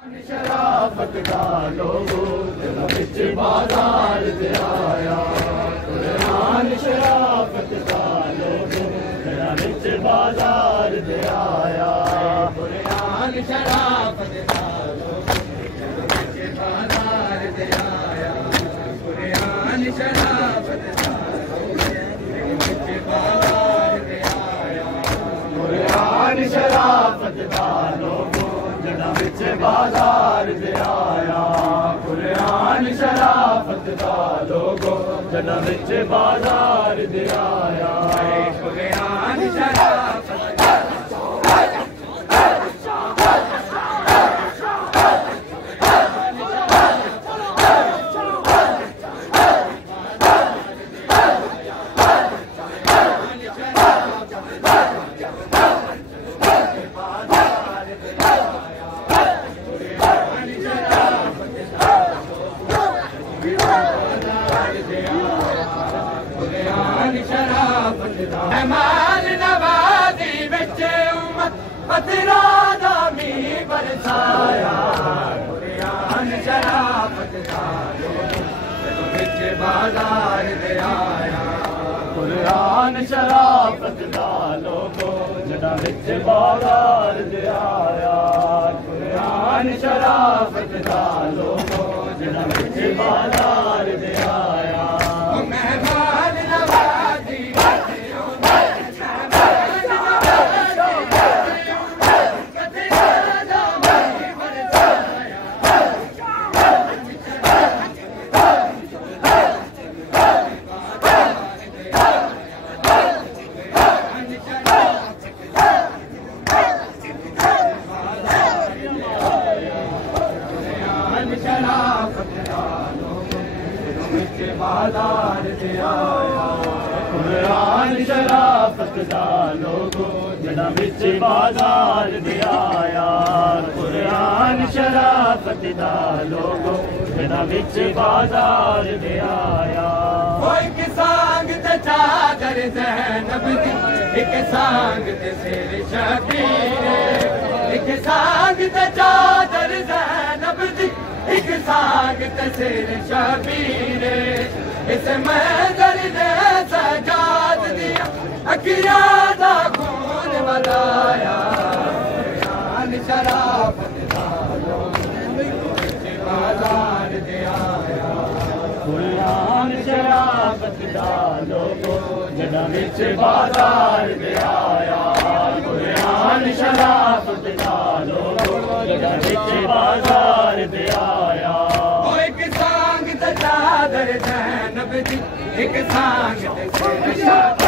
शराफत का लोगो बिच बाजार दे आया। कुरान शराफत का लोगो बिच बाजार दे आया। कुरान शराफत का लोगो बिच बाजार दे आया। कुरान शराफत का लोगो बिच बाजार दे आया। कुरान शराफत का लोगो बिच बाजार दे आया। कुरान शराफत का लोगो जना बिच बाजार दे आया। कुरान शराफत का मेहमान नवाजी बिच उम्मत पतरा दा मींह बरसाया। कुरान शराफत का लोगो बिच बाजार दे आया। कुरान शराफत का लोगो जना बिच बाजार दे आया। कुरान शराफत का लोगो जना बिच बाजार दे आया। मेहमान नवाजी बाजार दे आया। कुरान शराफत का लोगो जना बिच बाजार दे आया। कुरान शराफत का लोगो जना बिच बाजार दे आया। एक सांग ते चादर ज़ैनब दी, एक सांग ते सिर शबीर। एक सांग ते चादर ज़ैनब दी, एक सांग ते सिर शबीर। इस महज़र ने सजाद दिया अखियां दा खून वलाया। कुरान शराफत का लोगो बिच बाजार दे आया। कुरान शराफत का लोगो जना बिच बाजार दे आया। कुरान शराफत का लोगो जना बिच बाजार दे आया। एक सांग ते चादर ज़ैनब दी, एक सांग ते सिर